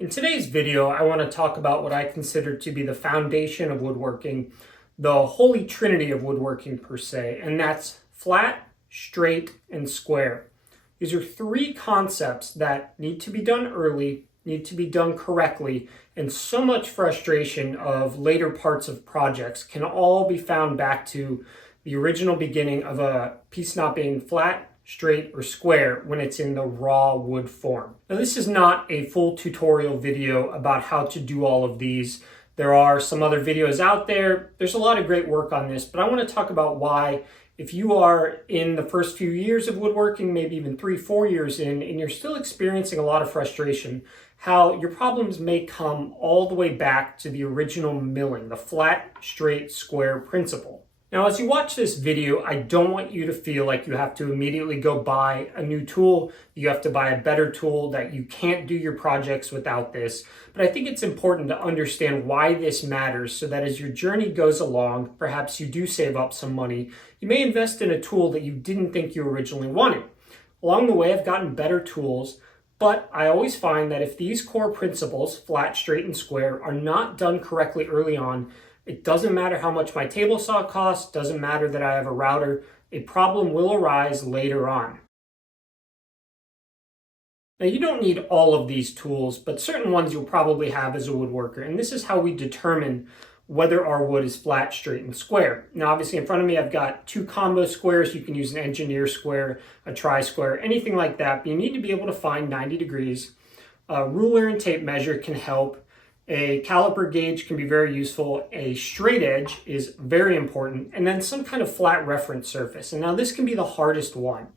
In today's video, I want to talk about what I consider to be the foundation of woodworking, the holy trinity of woodworking per se, and that's flat, straight, and square. These are three concepts that need to be done early, need to be done correctly, and so much frustration of later parts of projects can all be found back to the original beginning of a piece not being flat, straight, or square when it's in the raw wood form. Now, this is not a full tutorial video about how to do all of these. There are some other videos out there. There's a lot of great work on this, but I want to talk about why, if you are in the first few years of woodworking, maybe even 3-4 years in, and you're still experiencing a lot of frustration, how your problems may come all the way back to the original milling, the flat, straight, square principle. Now, as you watch this video, I don't want you to feel like you have to immediately go buy a new tool, you have to buy a better tool, that you can't do your projects without this. But I think it's important to understand why this matters so that as your journey goes along, perhaps you do save up some money, you may invest in a tool that you didn't think you originally wanted. Along the way, I've gotten better tools, but I always find that if these core principles, flat, straight, and square, are not done correctly early on, it doesn't matter how much my table saw costs, doesn't matter that I have a router, a problem will arise later on. Now, you don't need all of these tools, but certain ones you'll probably have as a woodworker, and this is how we determine whether our wood is flat, straight, and square. Now, obviously in front of me, I've got two combo squares. You can use an engineer square, a tri-square, anything like that, but you need to be able to find 90 degrees. A ruler and tape measure can help. A caliper gauge can be very useful. A straight edge is very important. And then some kind of flat reference surface. And now this can be the hardest one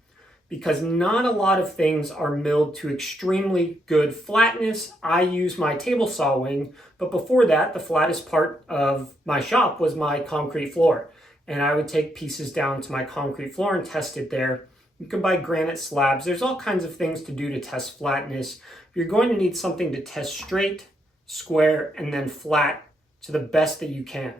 because not a lot of things are milled to extremely good flatness. I use my table saw wing, but before that, the flattest part of my shop was my concrete floor. And I would take pieces down to my concrete floor and test it there. You can buy granite slabs. There's all kinds of things to do to test flatness. You're going to need something to test straight, square, and then flat to the best that you can.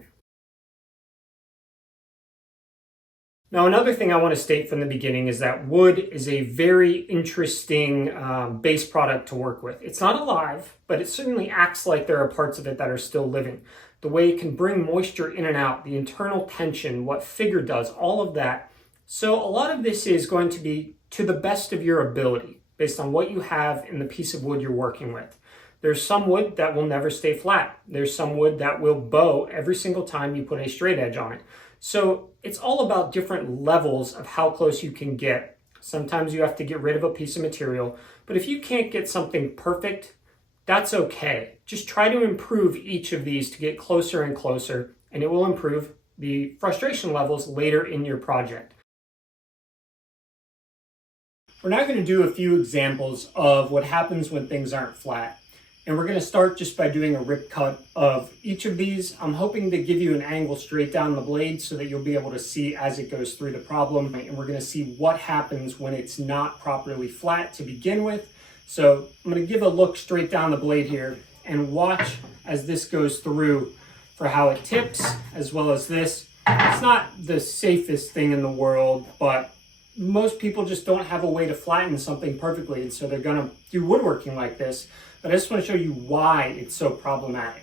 Now, another thing I want to state from the beginning is that wood is a very interesting base product to work with. It's not alive, but it certainly acts like there are parts of it that are still living. The way it can bring moisture in and out, the internal tension, what figure does, all of that. So a lot of this is going to be to the best of your ability based on what you have in the piece of wood you're working with. There's some wood that will never stay flat. There's some wood that will bow every single time you put a straight edge on it. So it's all about different levels of how close you can get. Sometimes you have to get rid of a piece of material, but if you can't get something perfect, that's okay. Just try to improve each of these to get closer and closer, and it will improve the frustration levels later in your project. We're now going to do a few examples of what happens when things aren't flat. And we're going to start just by doing a rip cut of each of these. I'm hoping to give you an angle straight down the blade so that you'll be able to see as it goes through the problem. And we're going to see what happens when it's not properly flat to begin with. So I'm going to give a look straight down the blade here and watch as this goes through for how it tips, as well as this. It's not the safest thing in the world, but most people just don't have a way to flatten something perfectly. And so they're going to do woodworking like this. But I just want to show you why it's so problematic.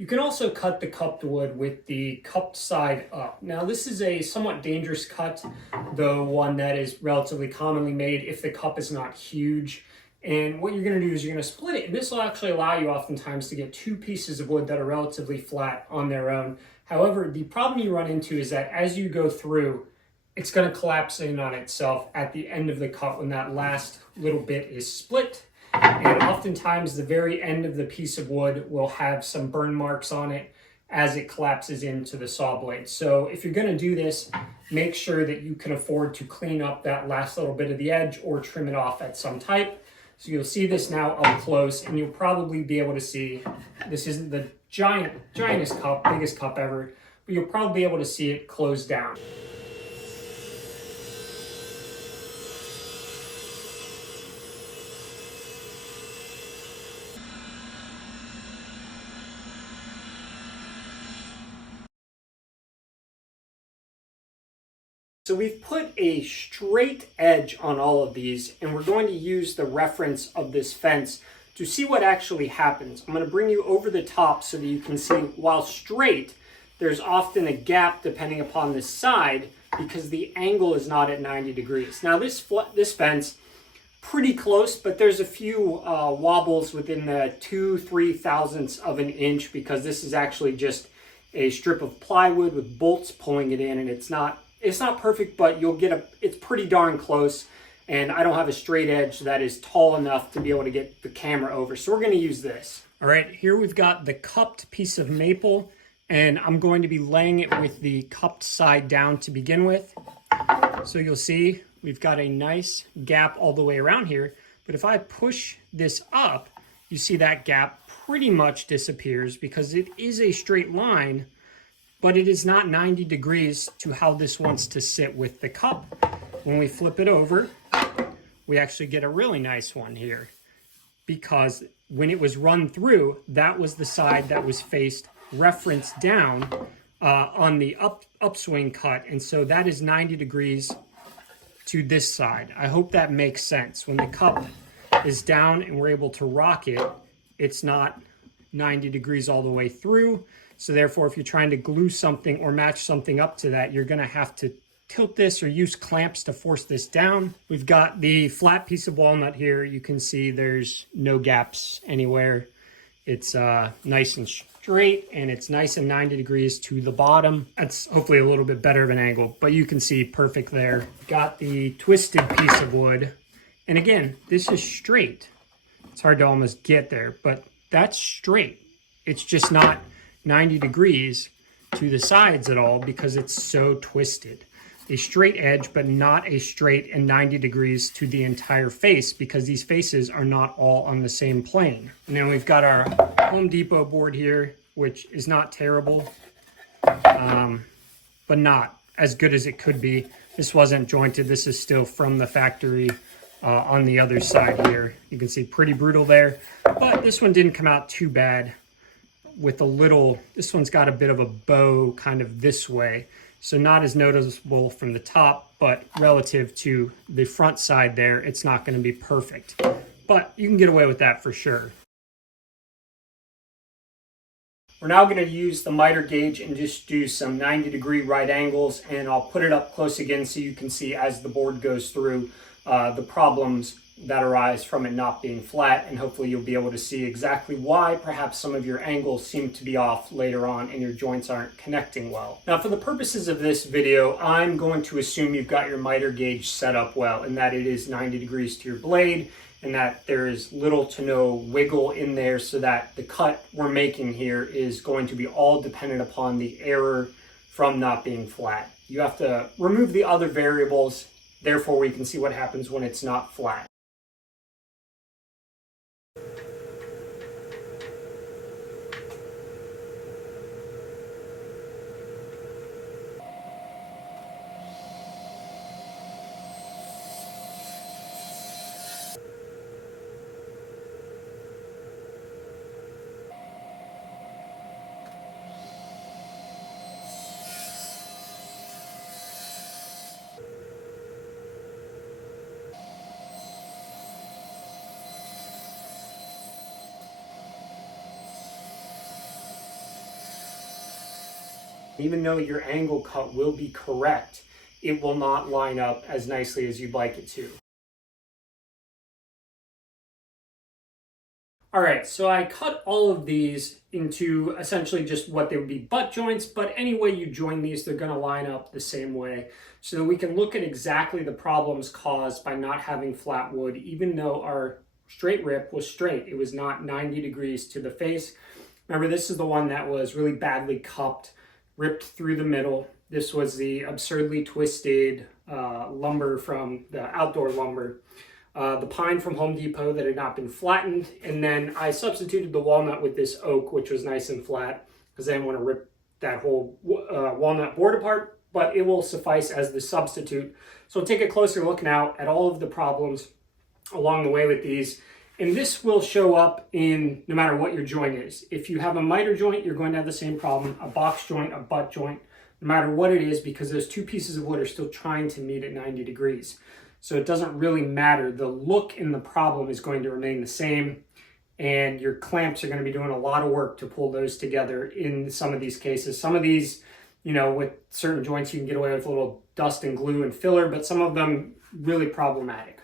You can also cut the cupped wood with the cupped side up. Now, this is a somewhat dangerous cut, though one that is relatively commonly made if the cup is not huge. And what you're going to do is you're going to split it, and this will actually allow you oftentimes to get two pieces of wood that are relatively flat on their own. However, the problem you run into is that as you go through, it's going to collapse in on itself at the end of the cut when that last little bit is split. And oftentimes the very end of the piece of wood will have some burn marks on it. as it collapses into the saw blade. So if you're going to do this, make sure that you can afford to clean up that last little bit of the edge or trim it off at some type. So you'll see this now up close, and you'll probably be able to see, this isn't the giantest cup, biggest cup ever, but you'll probably be able to see it close down. So we've put a straight edge on all of these, and we're going to use the reference of this fence to see what actually happens. I'm going to bring you over the top so that you can see, while straight, there's often a gap depending upon the side because the angle is not at 90 degrees. Now this fence, pretty close, but there's a few wobbles within the 2-3 thousandths of an inch because this is actually just a strip of plywood with bolts pulling it in, and it's not perfect, but you'll get it's pretty darn close. And I don't have a straight edge that is tall enough to be able to get the camera over. So we're going to use this. All right, here we've got the cupped piece of maple, and I'm going to be laying it with the cupped side down to begin with. So you'll see we've got a nice gap all the way around here. But if I push this up, you see that gap pretty much disappears because it is a straight line, but it is not 90 degrees to how this wants to sit with the cup. When we flip it over, we actually get a really nice one here because when it was run through, that was the side that was faced reference down on the upswing cut. And so that is 90 degrees to this side. I hope that makes sense. When the cup is down and we're able to rock it, it's not 90 degrees all the way through. So therefore, if you're trying to glue something or match something up to that, you're going to have to tilt this or use clamps to force this down. We've got the flat piece of walnut here. You can see there's no gaps anywhere. It's nice and straight, and it's nice and 90 degrees to the bottom. That's hopefully a little bit better of an angle, but you can see perfect there. Got the twisted piece of wood. And again, this is straight. It's hard to almost get there, but that's straight. It's just not 90 degrees to the sides at all because it's so twisted. A straight edge, but not a straight and 90 degrees to the entire face because these faces are not all on the same plane. And then we've got our Home Depot board here, which is not terrible, but not as good as it could be. This wasn't jointed. This is still from the factory on the other side here. You can see pretty brutal there, but this one didn't come out too bad with a little, this one's got a bit of a bow kind of this way. So not as noticeable from the top, but relative to the front side there, it's not going to be perfect. But you can get away with that for sure. We're now going to use the miter gauge and just do some 90-degree right angles, and I'll put it up close again so you can see as the board goes through the problems that arise from it not being flat, and hopefully you'll be able to see exactly why perhaps some of your angles seem to be off later on and your joints aren't connecting well. Now, for the purposes of this video, I'm going to assume you've got your miter gauge set up well and that it is 90 degrees to your blade and that there is little to no wiggle in there, so that the cut we're making here is going to be all dependent upon the error from not being flat. You have to remove the other variables, therefore we can see what happens when it's not flat. Even though your angle cut will be correct, it will not line up as nicely as you'd like it to. All right, so I cut all of these into essentially just what they would be butt joints, but any way you join these, they're going to line up the same way, so that we can look at exactly the problems caused by not having flat wood. Even though our straight rip was straight, it was not 90 degrees to the face. Remember, this is the one that was really badly cupped, ripped through the middle. This was the absurdly twisted lumber from the outdoor lumber. The pine from Home Depot that had not been flattened. And then I substituted the walnut with this oak, which was nice and flat, because I didn't want to rip that whole walnut board apart, but it will suffice as the substitute. So we'll take a closer look now at all of the problems along the way with these. And this will show up in no matter what your joint is. If you have a miter joint, you're going to have the same problem, a box joint, a butt joint, no matter what it is, because those two pieces of wood are still trying to meet at 90 degrees. So it doesn't really matter. The look in the problem is going to remain the same, and your clamps are going to be doing a lot of work to pull those together in some of these cases. Some of these, with certain joints, you can get away with a little dust and glue and filler, but some of them really problematic.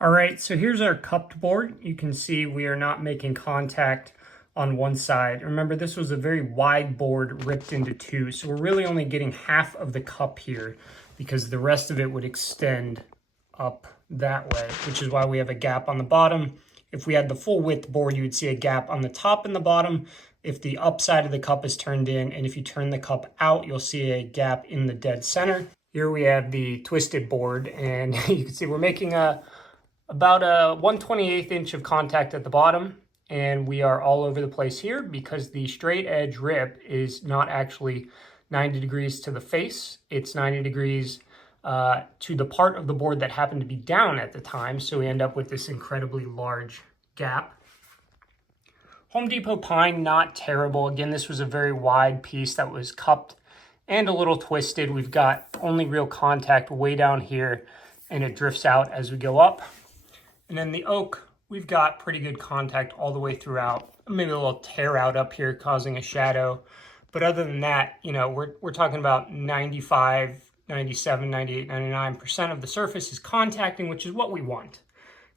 All right, so here's our cupped board. You can see we are not making contact on one side. Remember, this was a very wide board ripped into two, so we're really only getting half of the cup here because the rest of it would extend up that way, which is why we have a gap on the bottom. If we had the full width board, you would see a gap on the top and the bottom if the upside of the cup is turned in, and if you turn the cup out, you'll see a gap in the dead center. Here we have the twisted board, and you can see we're making about a 1/28 inch of contact at the bottom, and we are all over the place here because the straight edge rip is not actually 90 degrees to the face. It's 90 degrees to the part of the board that happened to be down at the time, so we end up with this incredibly large gap. Home Depot pine, not terrible. Again, this was a very wide piece that was cupped and a little twisted. We've got only real contact way down here, and it drifts out as we go up. And then the oak, we've got pretty good contact all the way throughout. Maybe a little tear out up here causing a shadow. But other than that, we're talking about 95, 97, 98, 99% of the surface is contacting, which is what we want.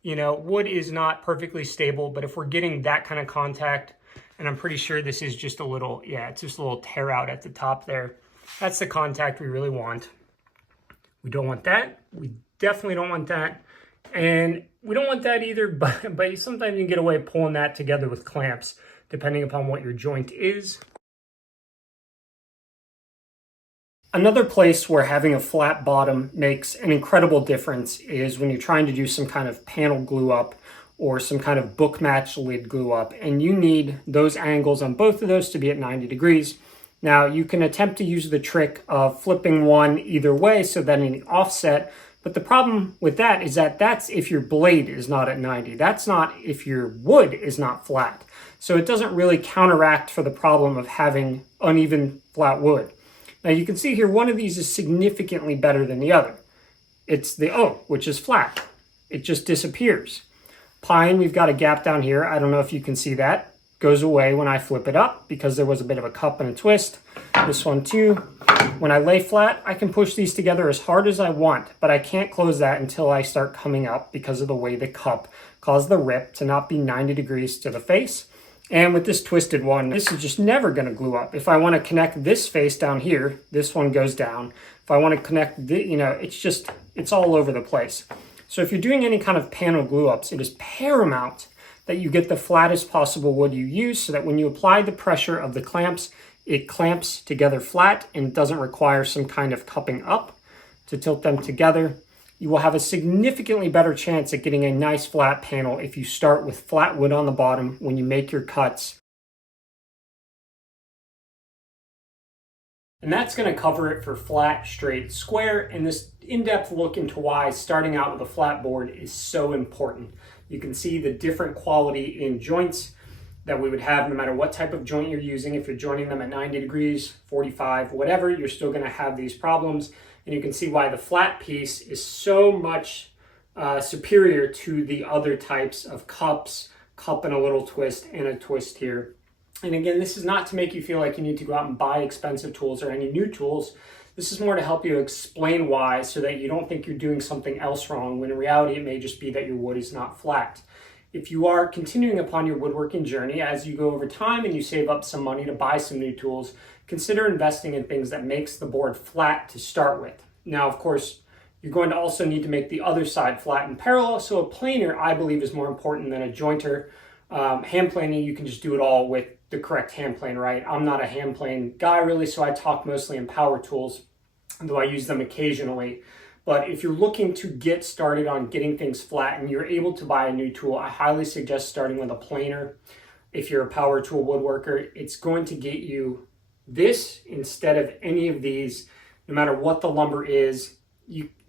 Wood is not perfectly stable, but if we're getting that kind of contact, and I'm pretty sure this is just a little, it's just a little tear out at the top there. That's the contact we really want. We don't want that. We definitely don't want that. And we don't want that either, but sometimes you can get away pulling that together with clamps, depending upon what your joint is. Another place where having a flat bottom makes an incredible difference is when you're trying to do some kind of panel glue up or some kind of book match lid glue up, and you need those angles on both of those to be at 90 degrees. Now, you can attempt to use the trick of flipping one either way so that in the offset, but the problem with that is that that's if your blade is not at 90. That's not if your wood is not flat. So it doesn't really counteract for the problem of having uneven flat wood. Now you can see here, one of these is significantly better than the other. It's the oak, which is flat. It just disappears. Pine, we've got a gap down here. I don't know if you can see that. Goes away when I flip it up because there was a bit of a cup and a twist. This one too. When I lay flat, I can push these together as hard as I want, but I can't close that until I start coming up because of the way the cup caused the rip to not be 90 degrees to the face. And with this twisted one, this is just never going to glue up. If I want to connect this face down here, this one goes down. If I want to connect the, it's all over the place. So if you're doing any kind of panel glue ups, it is paramount that you get the flattest possible wood you use so that when you apply the pressure of the clamps, it clamps together flat and doesn't require some kind of cupping up to tilt them together. You will have a significantly better chance at getting a nice flat panel if you start with flat wood on the bottom when you make your cuts. And that's going to cover it for flat, straight, square, and this in-depth look into why starting out with a flat board is so important. You can see the different quality in joints that we would have no matter what type of joint you're using. If you're joining them at 90 degrees, 45, whatever, you're still going to have these problems. And you can see why the flat piece is so much superior to the other types of cups, cup and a little twist and a twist here. And again, this is not to make you feel like you need to go out and buy expensive tools or any new tools. This is more to help you explain why so that you don't think you're doing something else wrong, when in reality it may just be that your wood is not flat. If you are continuing upon your woodworking journey, as you go over time and you save up some money to buy some new tools, consider investing in things that makes the board flat to start with. Now, of course, you're going to also need to make the other side flat and parallel, so a planer, I believe, is more important than a jointer. Hand planing, you can just do it all with the correct hand plane, right? I'm not a hand plane guy really, so I talk mostly in power tools, though I use them occasionally. But if you're looking to get started on getting things flat and you're able to buy a new tool, I highly suggest starting with a planer. If you're a power tool woodworker, it's going to get you this instead of any of these, no matter what the lumber is.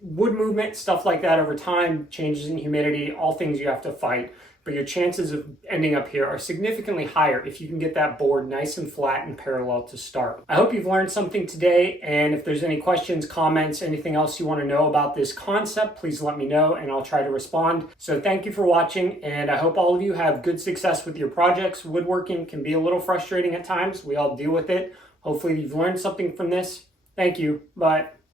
Wood movement, stuff like that over time, changes in humidity, all things you have to fight. But your chances of ending up here are significantly higher if you can get that board nice and flat and parallel to start. I hope you've learned something today, and if there's any questions, comments, anything else you want to know about this concept, please let me know and I'll try to respond. So thank you for watching, and I hope all of you have good success with your projects. Woodworking can be a little frustrating at times. We all deal with it. Hopefully you've learned something from this. Thank you. Bye.